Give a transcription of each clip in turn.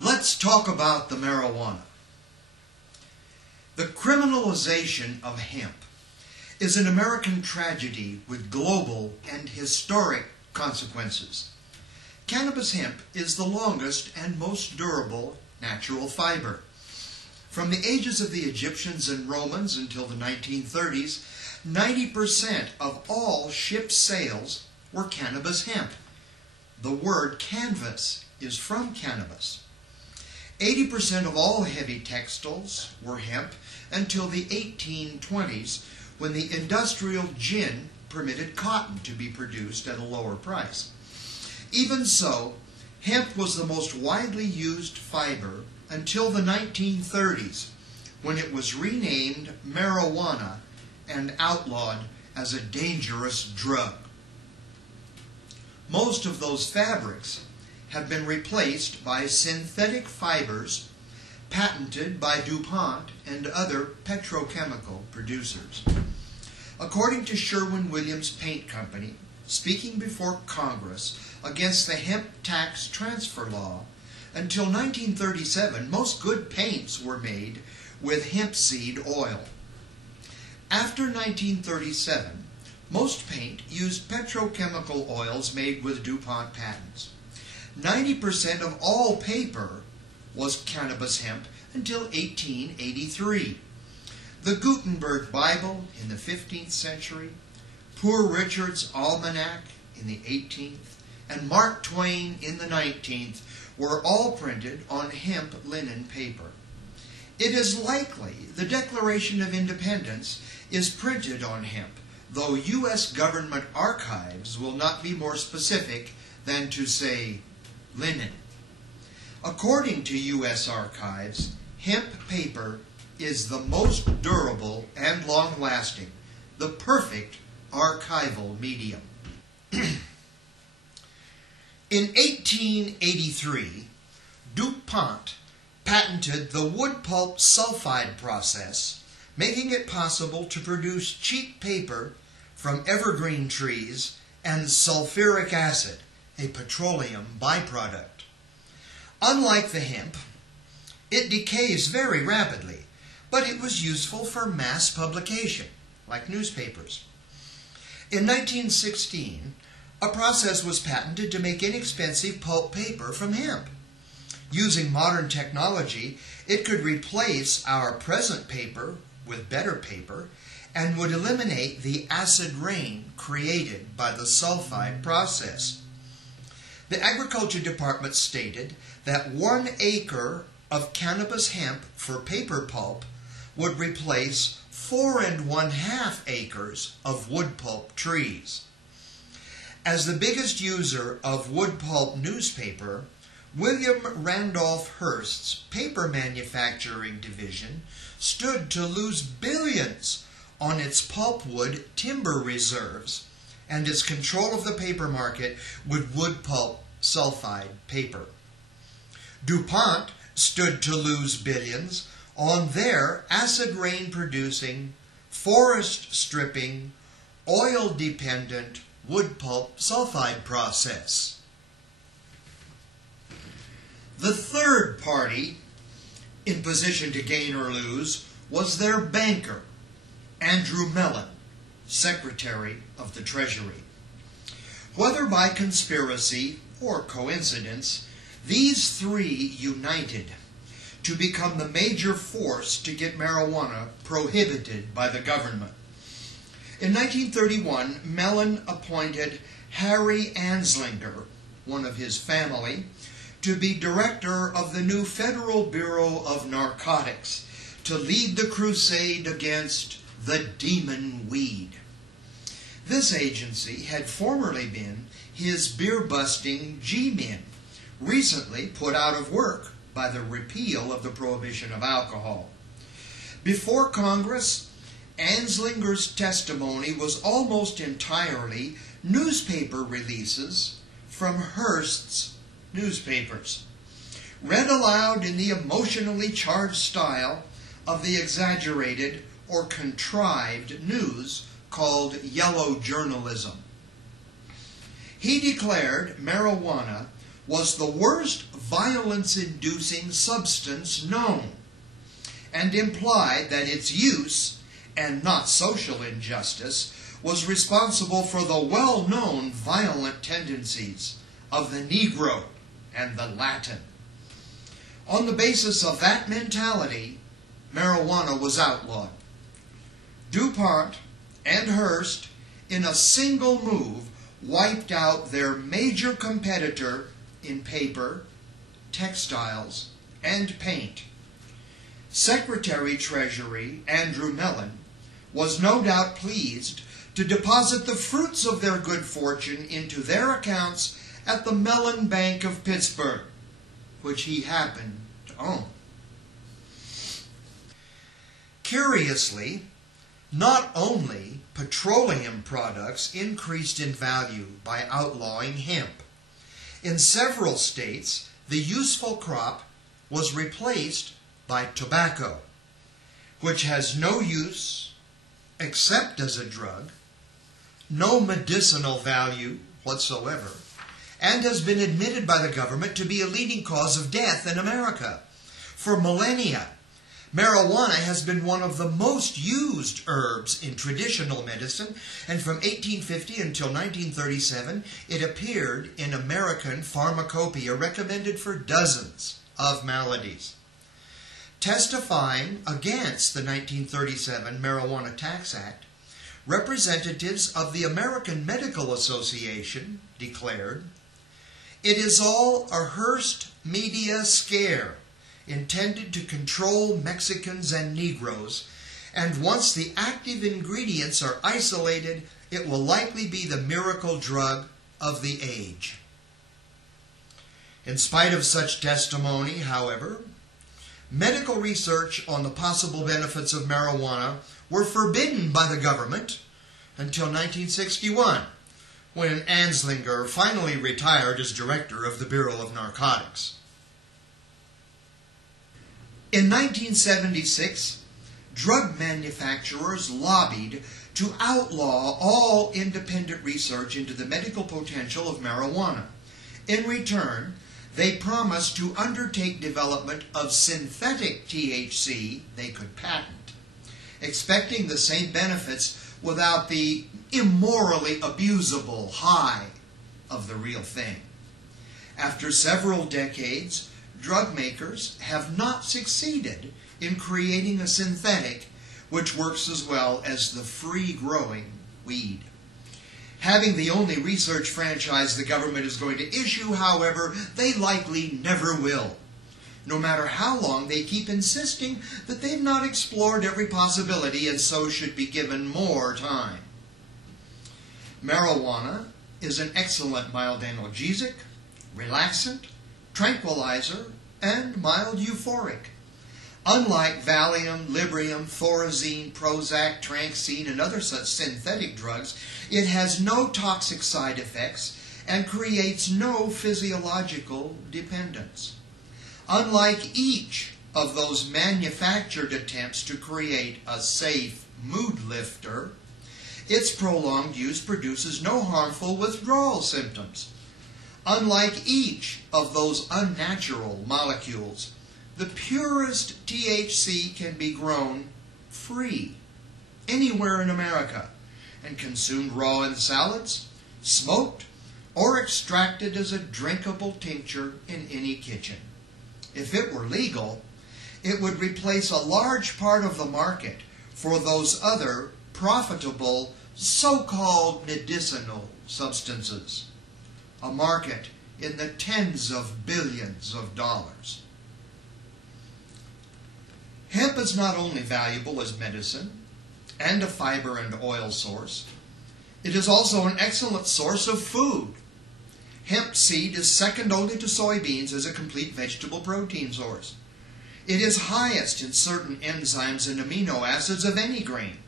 Let's talk about the marijuana. The criminalization of hemp is an American tragedy with global and historic consequences. Cannabis hemp is the longest and most durable natural fiber. From the ages of the Egyptians and Romans until the 1930s, 90% of all ship sales were cannabis hemp. The word canvas is from cannabis. 80% of all heavy textiles were hemp until the 1820s, when the industrial gin permitted cotton to be produced at a lower price. Even so, hemp was the most widely used fiber until the 1930s, when it was renamed marijuana and outlawed as a dangerous drug. Most of those fabrics have been replaced by synthetic fibers patented by DuPont and other petrochemical producers. According to Sherwin-Williams Paint Company, speaking before Congress against the hemp tax transfer law, until 1937, most good paints were made with hemp seed oil. After 1937, most paint used petrochemical oils made with DuPont patents. 90% of all paper was cannabis hemp until 1883. The Gutenberg Bible in the 15th century, Poor Richard's Almanac in the 18th, and Mark Twain in the 19th were all printed on hemp linen paper. It is likely the Declaration of Independence is printed on hemp, though U.S. government archives will not be more specific than to say linen. According to U.S. archives, hemp paper is the most durable and long-lasting, the perfect archival medium. In 1883, DuPont patented the wood pulp sulfide process, making it possible to produce cheap paper from evergreen trees and sulfuric acid, a petroleum byproduct. Unlike the hemp, it decays very rapidly, but it was useful for mass publication, like newspapers. In 1916, a process was patented to make inexpensive pulp paper from hemp. Using modern technology, it could replace our present paper with better paper and would eliminate the acid rain created by the sulfide process. The Agriculture Department stated that 1 acre of cannabis hemp for paper pulp would replace 4 1/2 acres of wood pulp trees. As the biggest user of wood pulp newspaper, William Randolph Hearst's paper manufacturing division stood to lose billions on its pulpwood timber reserves and its control of the paper market with wood pulp sulfide paper. DuPont stood to lose billions on their acid rain producing, forest stripping, oil dependent wood pulp sulfide process. The third party in position to gain or lose was their banker, Andrew Mellon, Secretary of the Treasury. Whether by conspiracy or coincidence, these three united to become the major force to get marijuana prohibited by the government. In 1931, Mellon appointed Harry Anslinger, one of his family, to be director of the new Federal Bureau of Narcotics to lead the crusade against the demon weed. This agency had formerly been his beer-busting G-men, recently put out of work by the repeal of the prohibition of alcohol. Before Congress, Anslinger's testimony was almost entirely newspaper releases from Hearst's newspapers, read aloud in the emotionally charged style of the exaggerated or contrived news called yellow journalism. He declared marijuana was the worst violence-inducing substance known, and implied that its use, and not social injustice, was responsible for the well-known violent tendencies of the Negro and the Latin. On the basis of that mentality, marijuana was outlawed. DuPont and Hearst, in a single move, wiped out their major competitor in paper, textiles, and paint. Secretary Treasury Andrew Mellon was no doubt pleased to deposit the fruits of their good fortune into their accounts at the Mellon Bank of Pittsburgh, which he happened to own. Curiously, not only petroleum products increased in value by outlawing hemp. In several states, the useful crop was replaced by tobacco, which has no use except as a drug, no medicinal value whatsoever, and has been admitted by the government to be a leading cause of death in America. For millennia, marijuana has been one of the most used herbs in traditional medicine, and from 1850 until 1937, it appeared in American pharmacopoeia recommended for dozens of maladies. Testifying against the 1937 Marijuana Tax Act, representatives of the American Medical Association declared, "It is all a Hearst media scare intended to control Mexicans and Negroes, and once the active ingredients are isolated, it will likely be the miracle drug of the age." In spite of such testimony, however, medical research on the possible benefits of marijuana were forbidden by the government until 1961, when Anslinger finally retired as director of the Bureau of Narcotics. In 1976, drug manufacturers lobbied to outlaw all independent research into the medical potential of marijuana. In return, they promised to undertake development of synthetic THC they could patent, expecting the same benefits without the immorally abusable high of the real thing. After several decades, drug makers have not succeeded in creating a synthetic which works as well as the free-growing weed. Having the only research franchise the government is going to issue, however, they likely never will, no matter how long they keep insisting that they've not explored every possibility and so should be given more time. Marijuana is an excellent mild analgesic, relaxant, tranquilizer, and mild euphoric. Unlike Valium, Librium, Thorazine, Prozac, Tranxene, and other such synthetic drugs, it has no toxic side effects and creates no physiological dependence. Unlike each of those manufactured attempts to create a safe mood lifter, its prolonged use produces no harmful withdrawal symptoms. Unlike each of those unnatural molecules, the purest THC can be grown free anywhere in America and consumed raw in salads, smoked, or extracted as a drinkable tincture in any kitchen. If it were legal, it would replace a large part of the market for those other profitable so-called medicinal substances, a market in the tens of billions of dollars. Hemp is not only valuable as medicine and a fiber and oil source, it is also an excellent source of food. Hemp seed is second only to soybeans as a complete vegetable protein source. It is highest in certain enzymes and amino acids of any grain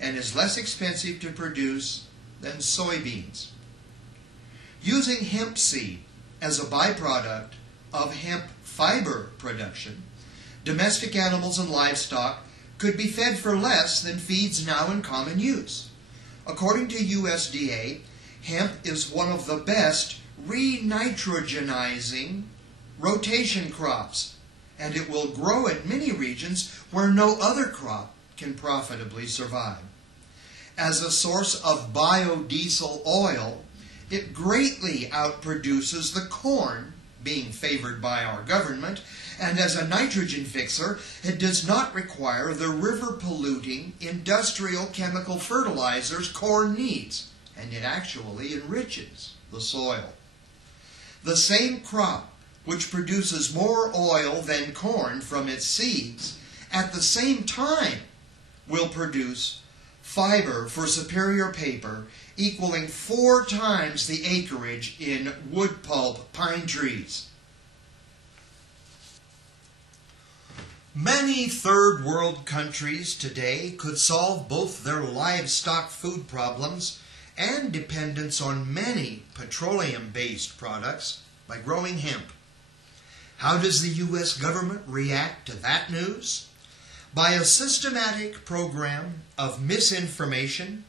and is less expensive to produce than soybeans. Using hemp seed as a byproduct of hemp fiber production, domestic animals and livestock could be fed for less than feeds now in common use. According to USDA, hemp is one of the best re-nitrogenizing rotation crops, and it will grow in many regions where no other crop can profitably survive. As a source of biodiesel oil, it greatly outproduces the corn being favored by our government, and as a nitrogen fixer, it does not require the river-polluting industrial chemical fertilizers corn needs, and it actually enriches the soil. The same crop, which produces more oil than corn from its seeds, at the same time will produce fiber for superior paper equaling 4 times the acreage in wood pulp pine trees. Many third world countries today could solve both their livestock food problems and dependence on many petroleum-based products by growing hemp. How does the U.S. government react to that news? By a systematic program of misinformation,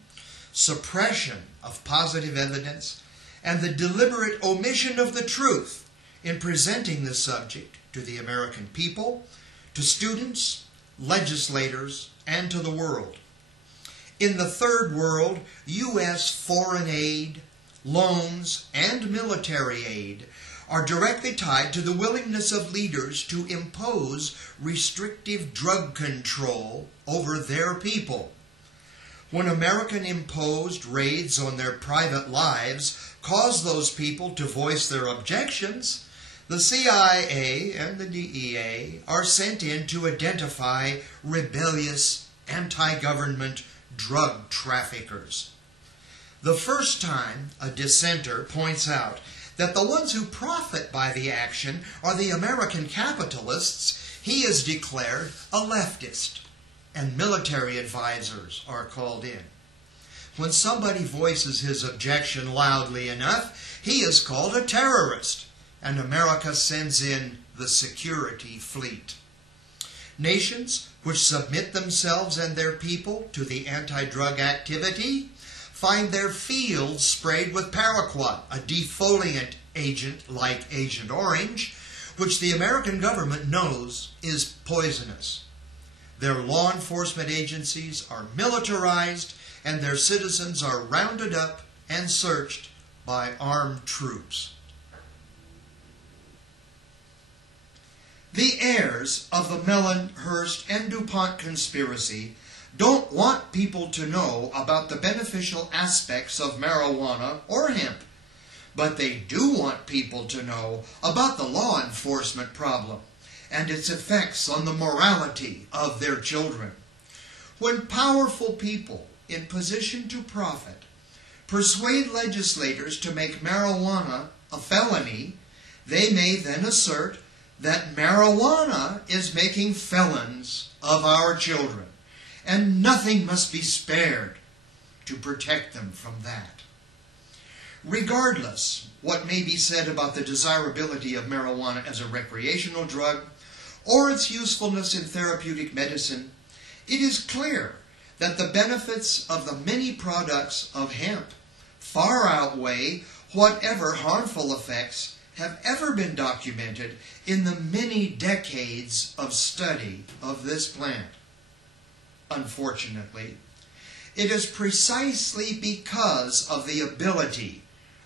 suppression of positive evidence, and the deliberate omission of the truth in presenting the subject to the American people, to students, legislators, and to the world. In the third world, U.S. foreign aid, loans, and military aid are directly tied to the willingness of leaders to impose restrictive drug control over their people. When American-imposed raids on their private lives cause those people to voice their objections, the CIA and the DEA are sent in to identify rebellious, anti-government drug traffickers. The first time a dissenter points out that the ones who profit by the action are the American capitalists, he is declared a leftist, and military advisors are called in. When somebody voices his objection loudly enough, he is called a terrorist, and America sends in the security fleet. Nations which submit themselves and their people to the anti-drug activity find their fields sprayed with paraquat, a defoliant agent like Agent Orange, which the American government knows is poisonous. Their law enforcement agencies are militarized, and their citizens are rounded up and searched by armed troops. The heirs of the Mellon, Hearst, and DuPont conspiracy don't want people to know about the beneficial aspects of marijuana or hemp, but they do want people to know about the law enforcement problem and its effects on the morality of their children. When powerful people in position to profit persuade legislators to make marijuana a felony, they may then assert that marijuana is making felons of our children, and nothing must be spared to protect them from that. Regardless what may be said about the desirability of marijuana as a recreational drug or its usefulness in therapeutic medicine, it is clear that the benefits of the many products of hemp far outweigh whatever harmful effects have ever been documented in the many decades of study of this plant. Unfortunately, it is precisely because of the ability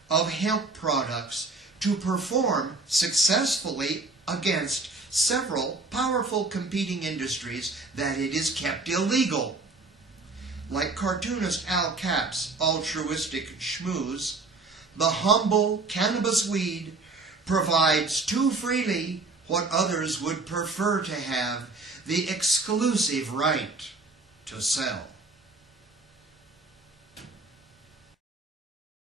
of hemp products to perform successfully against several powerful competing industries that it is kept illegal. Like cartoonist Al Cap's altruistic schmooze, the humble cannabis weed provides too freely what others would prefer to have the exclusive right to sell.